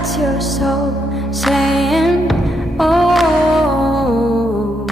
That's your soul saying, oh.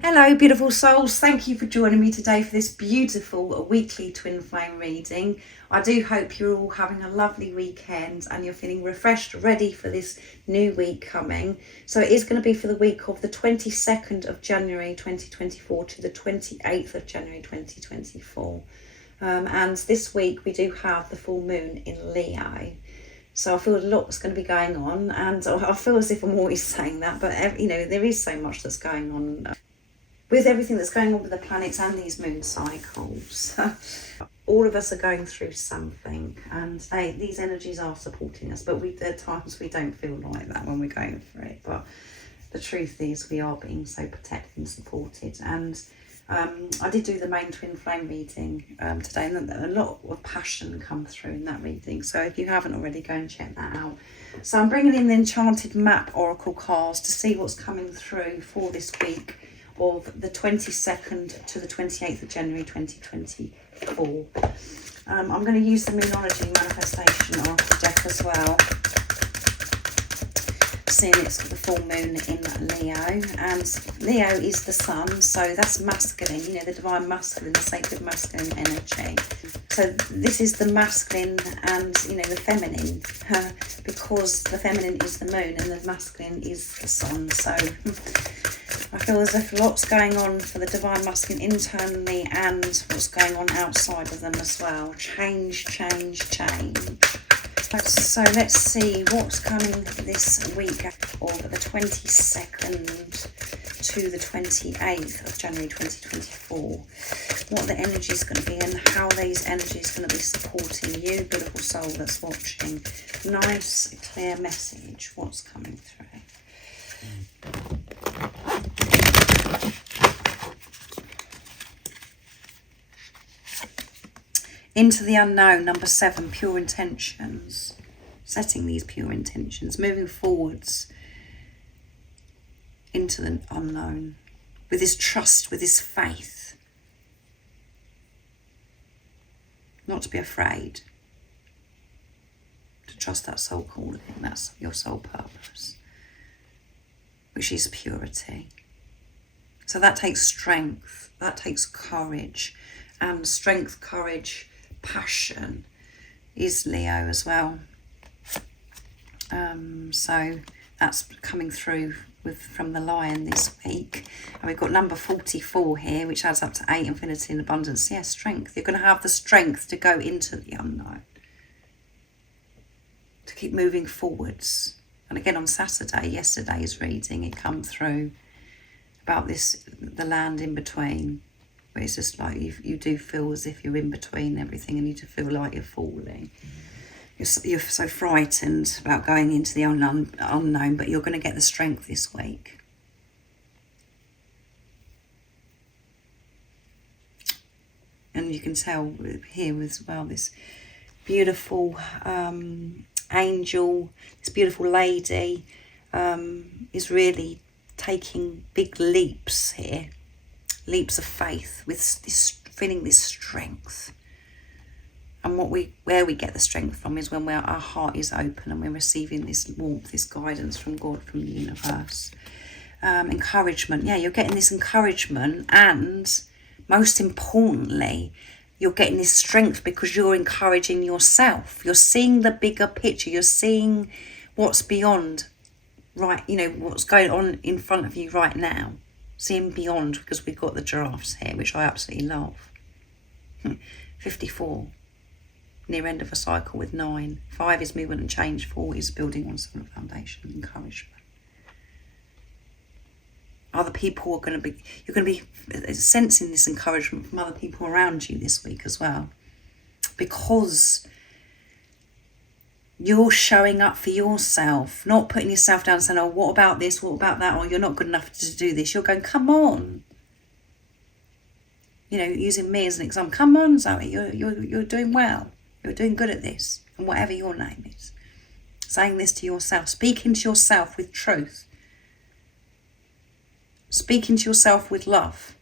Hello beautiful souls, thank you for joining me today for this beautiful weekly twin flame reading. I do hope you're all having a lovely weekend and you're feeling refreshed, ready for this new week coming. So it is going to be for the week of the 22nd of January 2024 to the 28th of January 2024. And this week we do have the full moon in Leo. So I feel a lot's going to be going on, and I feel as if I'm always saying that, but you know, there is so much that's going on with everything that's going on with the planets and these moon cycles. All of us are going through something, and these energies are supporting us, but at times we don't feel like that when we're going through it. But the truth is we are being so protected and supported. And I did do the main twin flame reading today, and a lot of passion come through in that reading. So if you haven't already, go and check that out. So I'm bringing in the Enchanted Map Oracle cards to see what's coming through for this week of the 22nd to the 28th of January 2024. I'm going to use the Moonology Manifestation Oracle deck as well, seeing it's the full moon in Leo, and Leo is the sun, so that's masculine, you know, the divine masculine, the sacred masculine energy. So this is the masculine and, you know, the feminine, because the feminine is the moon and the masculine is the sun. So I feel as if lots going on for the divine masculine internally and what's going on outside of them as well. Change, change, change. So let's see what's coming this week of the 22nd to the 28th of January 2024. What the energy is going to be and how these energies are going to be supporting you, beautiful soul that's watching. Nice, clear message. What's coming through? Into the unknown, number 7, pure intentions. Setting these pure intentions, moving forwards into the unknown with this trust, with this faith. Not to be afraid. To trust that soul calling, that's your soul purpose, which is purity. So that takes strength, that takes courage, and strength, courage, passion is Leo as well. So that's coming through from the Lion this week. And we've got number 44 here, which adds up to 8, infinity and abundance. Yeah, strength. You're going to have the strength to go into the unknown, to keep moving forwards. And again on Saturday, yesterday's reading, it come through about this, the land in between. But it's just like you do feel as if you're in between everything, and you do feel like you're falling. You're so frightened about going into the unknown, but you're going to get the strength this week. And you can tell here as well, this beautiful angel, this beautiful lady is really taking big leaps here. Leaps of faith, with this, feeling this strength. And where we get the strength from is when our heart is open and we're receiving this warmth, this guidance from God, from the universe. Encouragement, yeah, you're getting this encouragement, and most importantly, you're getting this strength because you're encouraging yourself. You're seeing the bigger picture. You're seeing what's beyond, right? You know, what's going on in front of you right now. Seeing beyond, because we've got the giraffes here, which I absolutely love. 54, near end of a cycle with 9. 5 is movement and change. 4 is building on some foundation, encouragement. Other people are going to be, you're going to be sensing this encouragement from other people around you this week as well, because you're showing up for yourself, not putting yourself down and saying, oh, what about this, what about that, or you're not good enough to do this. You're going, come on. You know, using me as an example, come on, Zoe, you're doing well. You're doing good at this, and whatever your name is. Saying this to yourself, speaking to yourself with truth. Speaking to yourself with love.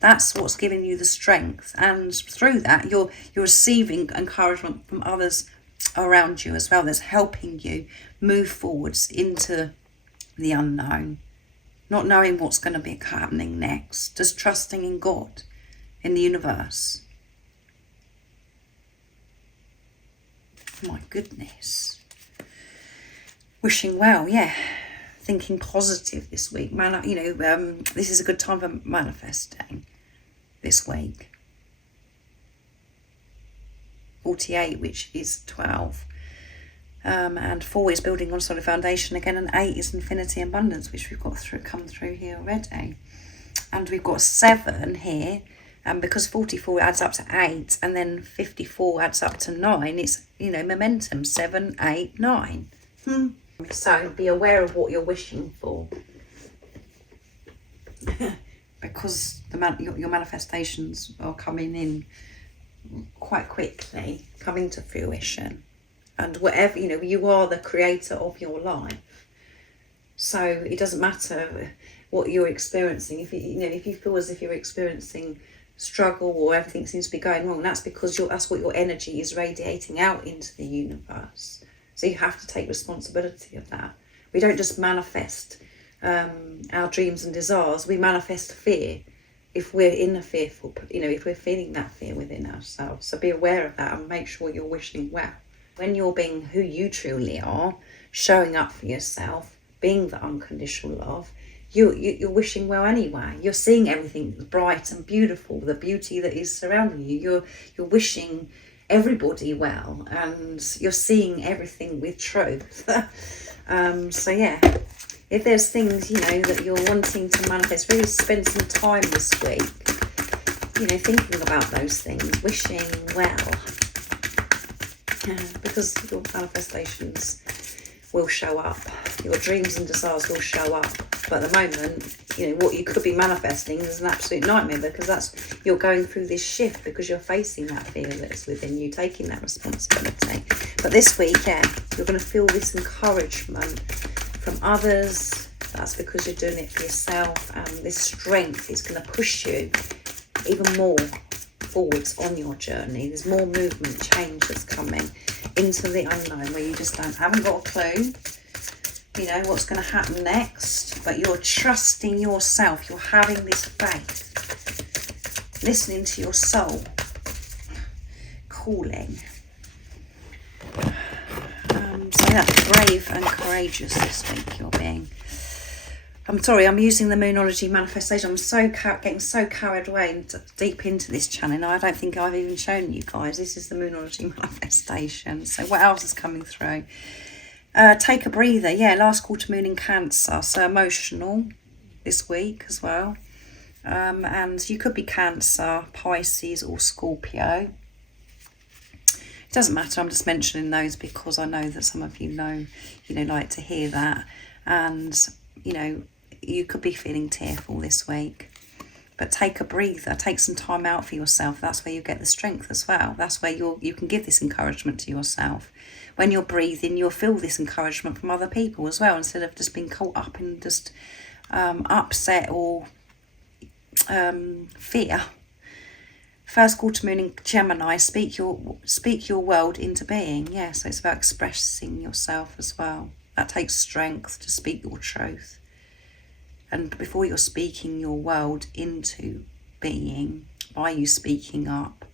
That's what's giving you the strength, and through that you're receiving encouragement from others around you as well that's helping you move forwards into the unknown, not knowing what's going to be happening next, just trusting in God, in the universe. My goodness. Wishing well, yeah. Thinking positive this week. This is a good time for manifesting this week. 48, which is 12. And 4 is building on solid foundation again, and 8 is infinity and abundance, which we've got come through here already. And we've got 7 here, and because 44 adds up to 8, and then 54 adds up to 9, it's, momentum, 7, 8, 9. So be aware of what you're wishing for, because your manifestations are coming in quite quickly, coming to fruition. And whatever, you are the creator of your life. So it doesn't matter what you're experiencing. If you feel as if you're experiencing struggle or everything seems to be going wrong, that's because that's what your energy is radiating out into the universe. So you have to take responsibility of that. We don't just manifest our dreams and desires. We manifest fear if we're in a fearful, if we're feeling that fear within ourselves. So be aware of that and make sure you're wishing well. When you're being who you truly are, showing up for yourself, being the unconditional love, you're wishing well anyway. You're seeing everything bright and beautiful, the beauty that is surrounding you. You're wishing everybody well, and you're seeing everything with truth. So yeah, if there's things that you're wanting to manifest, really spend some time this week thinking about those things, wishing well, because your manifestations will show up, your dreams and desires will show up. But at the moment, what you could be manifesting is an absolute nightmare, because you're going through this shift because you're facing that fear that's within you, taking that responsibility. But this week, you're going to feel this encouragement from others. That's because you're doing it for yourself, and this strength is going to push you even more forwards on your journey. There's more movement, change that's coming into the unknown, where you just haven't got a clue what's going to happen next, but you're trusting yourself. You're having this faith, listening to your soul calling. So that's brave and courageous this week you're being. I'm sorry, I'm using the Moonology manifestation. I'm getting so carried away and deep into this channel. I don't think I've even shown you guys. This is the Moonology manifestation. So what else is coming through? Take a breather. Yeah, last quarter moon in Cancer. So emotional this week as well. And you could be Cancer, Pisces or Scorpio. It doesn't matter. I'm just mentioning those because I know that some of you like to hear that. And, you could be feeling tearful this week. But take a breather. Take some time out for yourself. That's where you get the strength as well. That's where you can give this encouragement to yourself. When you're breathing, you'll feel this encouragement from other people as well, instead of just being caught up in just upset or fear. First quarter moon in Gemini, speak your world into being. Yeah, so it's about expressing yourself as well. That takes strength to speak your truth. And before you're speaking your world into being, by you speaking up,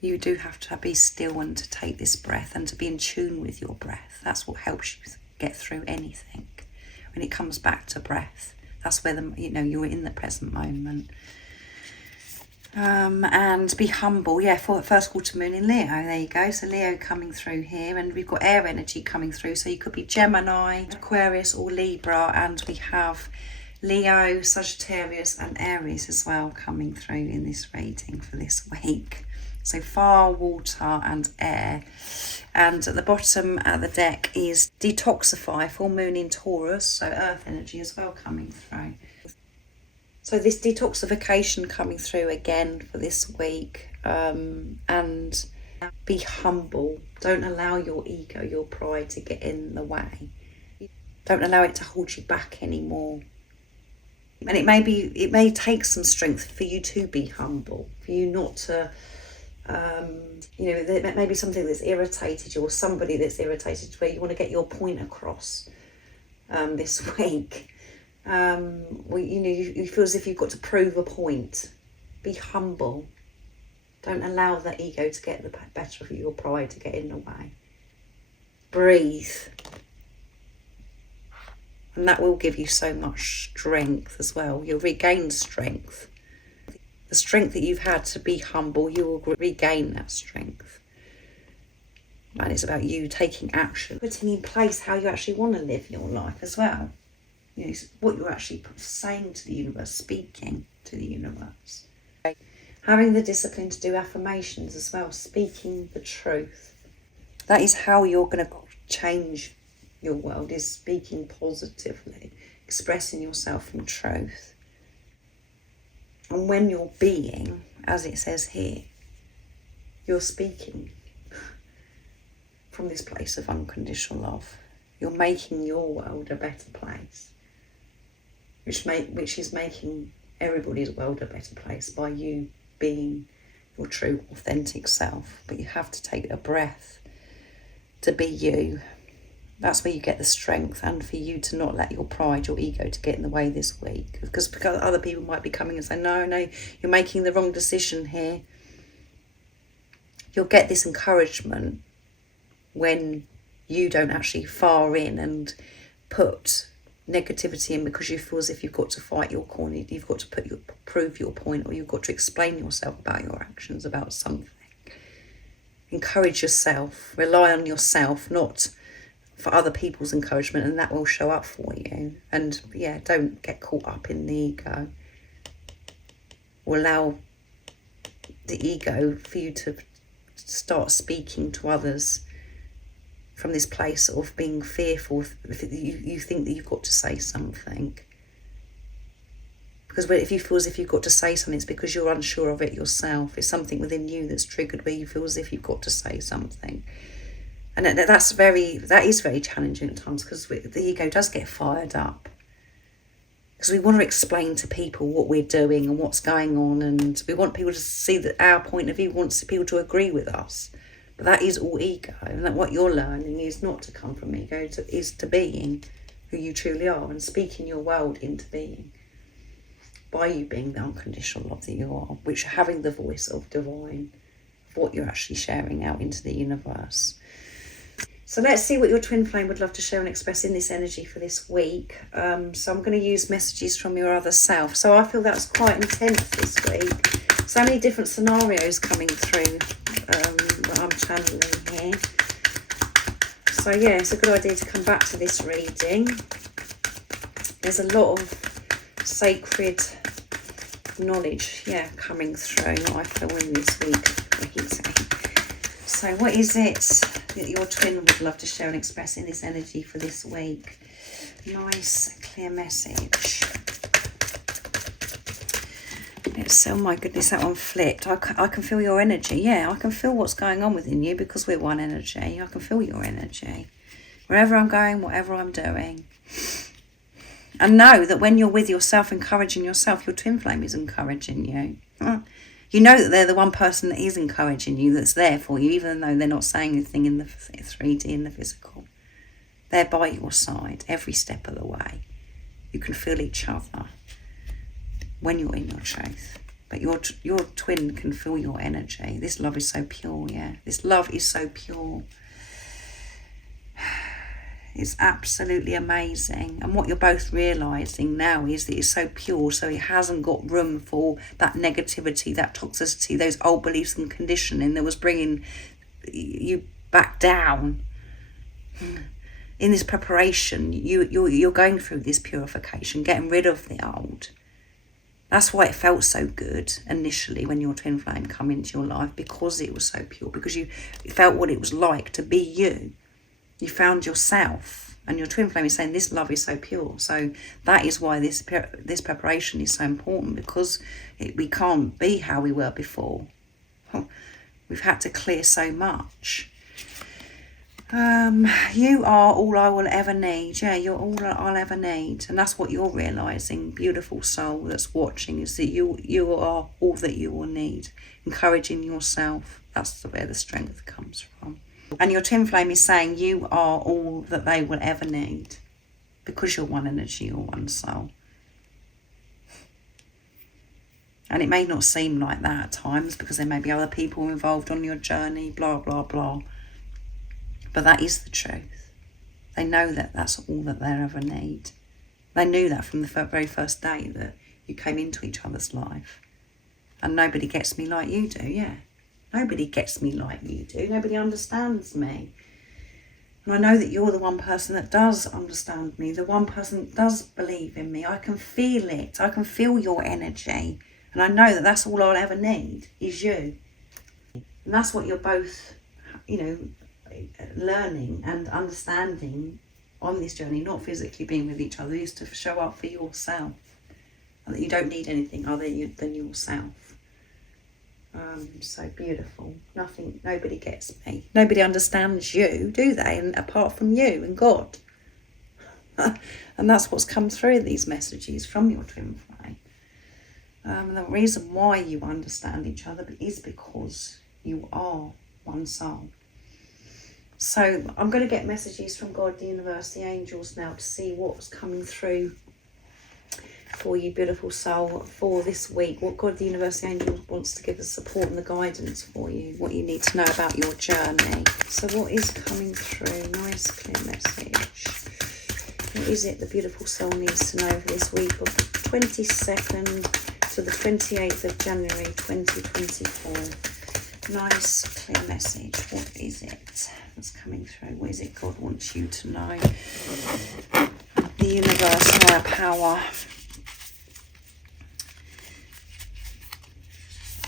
you do have to be still and to take this breath and to be in tune with your breath. That's what helps you get through anything. When it comes back to breath, that's where you're in the present moment. And be humble. Yeah, for first quarter moon in Leo. There you go. So Leo coming through here, and we've got air energy coming through. So you could be Gemini, Aquarius or Libra, and we have Leo, Sagittarius and Aries as well coming through in this reading for this week. So fire, water and air. And at the bottom of the deck is detoxify, full moon in Taurus, so earth energy as well coming through. So this detoxification coming through again for this week. And be humble. Don't allow your ego, your pride to get in the way. Don't allow it to hold you back anymore. And it may take some strength for you to be humble, for you not to You know, there may be something that's irritated you, or somebody that's irritated you, where you want to get your point across this week. Well, you know, you feel as if you've got to prove a point. Be humble. Don't allow the ego to get the better of you, your pride to get in the way. Breathe. And that will give you so much strength as well. You'll regain strength. The strength that you've had to be humble, you will regain that strength. And it's about you taking action, putting in place how you actually want to live your life as well. You know, what you're actually saying to the universe, speaking to the universe. Having the discipline to do affirmations as well, speaking the truth. That is how you're going to change your world, is speaking positively, expressing yourself from truth. And when you're being, as it says here, you're speaking from this place of unconditional love. You're making your world a better place, which is making everybody's world a better place by you being your true, authentic self. But you have to take a breath to be you. That's where you get the strength, and for you to not let your pride, your ego, to get in the way this week. Because other people might be coming and saying, no, you're making the wrong decision here. You'll get this encouragement when you don't actually fire in and put negativity in, because you feel as if you've got to fight your corner, you've got to prove your point, or you've got to explain yourself about your actions, about something. Encourage yourself, rely on yourself, not for other people's encouragement, and that will show up for you. And yeah, don't get caught up in the ego, or allow the ego for you to start speaking to others from this place of being fearful. If you think that you've got to say something, because if you feel as if you've got to say something, it's because you're unsure of it yourself. It's something within you that's triggered where you feel as if you've got to say something. And that is very challenging at times, because the ego does get fired up. Because we want to explain to people what we're doing and what's going on, and we want people to see that our point of view, wants people to agree with us. But that is all ego, and that what you're learning is not to come from ego, is to being who you truly are, and speaking your world into being. By you being the unconditional love that you are, which having the voice of divine, of what you're actually sharing out into the universe. So let's see what your twin flame would love to share and express in this energy for this week. So I'm going to use messages from your other self. So I feel that's quite intense this week. So many different scenarios coming through that I'm channeling here. So yeah, it's a good idea to come back to this reading. There's a lot of sacred knowledge, coming through, I feel, in this week. So what is it that your twin would love to share and express in this energy for this week? Nice, clear message. It's, oh my goodness, that one flipped. I can feel your energy. Yeah, I can feel what's going on within you, because we're one energy. I can feel your energy. Wherever I'm going, whatever I'm doing. And know that when you're with yourself, encouraging yourself, your twin flame is encouraging you. You know that they're the one person that is encouraging you, that's there for you, even though they're not saying anything in the 3D, in the physical. They're by your side every step of the way. You can feel each other when you're in your truth. But your twin can feel your energy. This love is so pure, yeah. This love is so pure. It's absolutely amazing. And what you're both realising now is that it's so pure, so it hasn't got room for that negativity, that toxicity, those old beliefs and conditioning that was bringing you back down. In this preparation, you're going through this purification, getting rid of the old. That's why it felt so good initially when your twin flame come into your life, because it was so pure, because you felt what it was like to be you. You found yourself, and your twin flame is saying this love is so pure. So that is why this preparation is so important, because we can't be how we were before. We've had to clear so much. You are all I will ever need. Yeah, you're all I'll ever need. And that's what you're realising, beautiful soul that's watching, is that you are all that you will need. Encouraging yourself. That's where the strength comes from. And your twin flame is saying you are all that they will ever need. Because you're one energy, you're one soul. And it may not seem like that at times, because there may be other people involved on your journey, blah, blah, blah. But that is the truth. They know that that's all that they ever need. They knew that from the very first day that you came into each other's life. And nobody gets me like you do, yeah. Nobody gets me like you do. Nobody understands me. And I know that you're the one person that does understand me, the one person that does believe in me. I can feel it. I can feel your energy. And I know that that's all I'll ever need, is you. And that's what you're both, learning and understanding on this journey, not physically being with each other, is to show up for yourself. And that you don't need anything other than yourself. So beautiful. Nobody gets me. Nobody understands you, do they? And apart from you and God. And that's what's come through these messages from your twin flame. And the reason why you understand each other is because you are one soul. So I'm going to get messages from God, the universe, the angels now to see what's coming through for you, beautiful soul, for this week. What God, the universe, the angels wants to give us support and the guidance for you. What you need to know about your journey. So what is coming through? Nice clear message. What is it the beautiful soul needs to know for this week of the 22nd to the 28th of January 2024? Nice clear message. What is it that's coming through? What is it God wants you to know? The universe, higher power.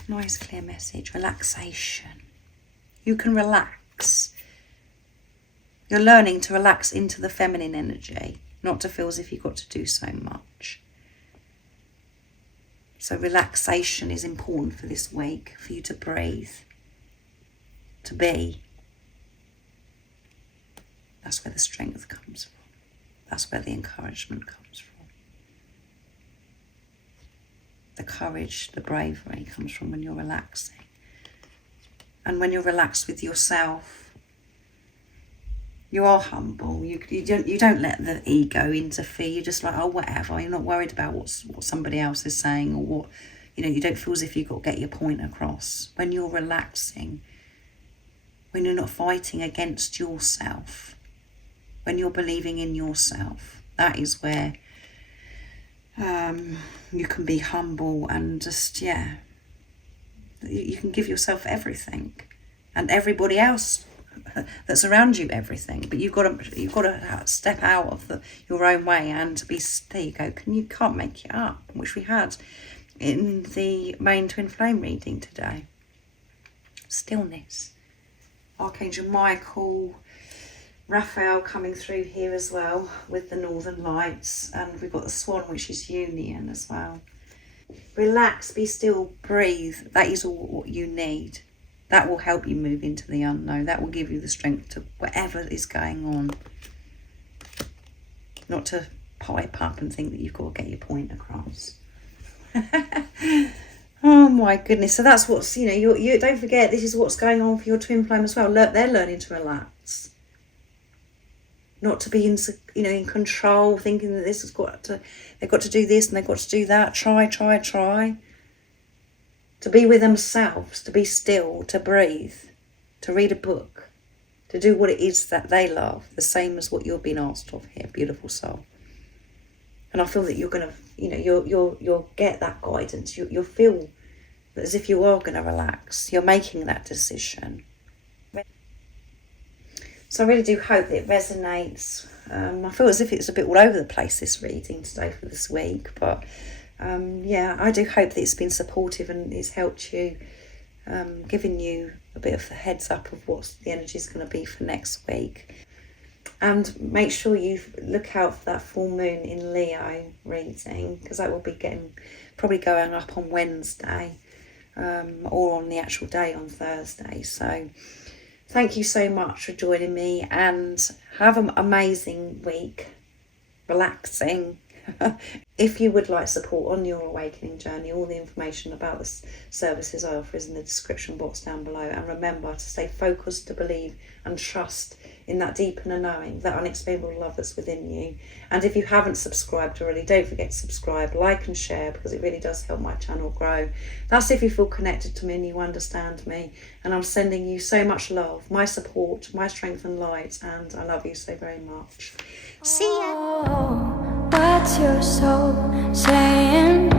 Nice clear message. Relaxation. You can relax. You're learning to relax into the feminine energy, not to feel as if you've got to do so much. So relaxation is important for this week, for you to breathe, to be. That's where the strength comes from. That's where the encouragement comes from. The courage, the bravery comes from when you're relaxing. And when you're relaxed with yourself, you are humble. You don't let the ego interfere. You're just like, oh, whatever. You're not worried about what somebody else is saying, or what, you don't feel as if you've got to get your point across. When you're relaxing, when you're not fighting against yourself, when you're believing in yourself, that is where you can be humble and just, you can give yourself everything, and everybody else that's around you everything. But you've got to step out of your own way and be, there you go, you can't make it up, which we had in the main twin flame reading today. Stillness. Archangel Michael, Raphael coming through here as well with the Northern Lights, and we've got the Swan, which is union as well. Relax, be still, breathe. That is all what you need. That will help you move into the unknown. That will give you the strength to whatever is going on. Not to pipe up and think that you've got to get your point across. Oh my goodness. So that's what's, you don't forget, this is what's going on for your twin flame as well. They're learning to relax. Not to be in control, thinking that they've got to do this and they've got to do that. Try. To be with themselves, to be still, to breathe, to read a book, to do what it is that they love, the same as what you're being asked of here, beautiful soul. And I feel that you're going to, you'll get that guidance. You'll feel as if you are going to relax. You're making that decision. So I really do hope that it resonates. I feel as if it's a bit all over the place, this reading today for this week. But I do hope that it's been supportive and it's helped you, giving you a bit of the heads up of what the energy is going to be for next week. And make sure you look out for that full moon in Leo reading, because that will be probably going up on Wednesday, or on the actual day on Thursday. So Thank you so much for joining me, and have an amazing week, relaxing. If you would like support on your awakening journey, all the information about the services I offer is in the description box down below. And remember to stay focused, to believe and trust in that deep inner knowing, that unexplainable love that's within you. And if you haven't subscribed already, don't forget to subscribe, like and share, because it really does help my channel grow. That's if you feel connected to me and you understand me. And I'm sending you so much love, my support, my strength and light, and I love you so very much. See ya. Oh, what's your soul saying?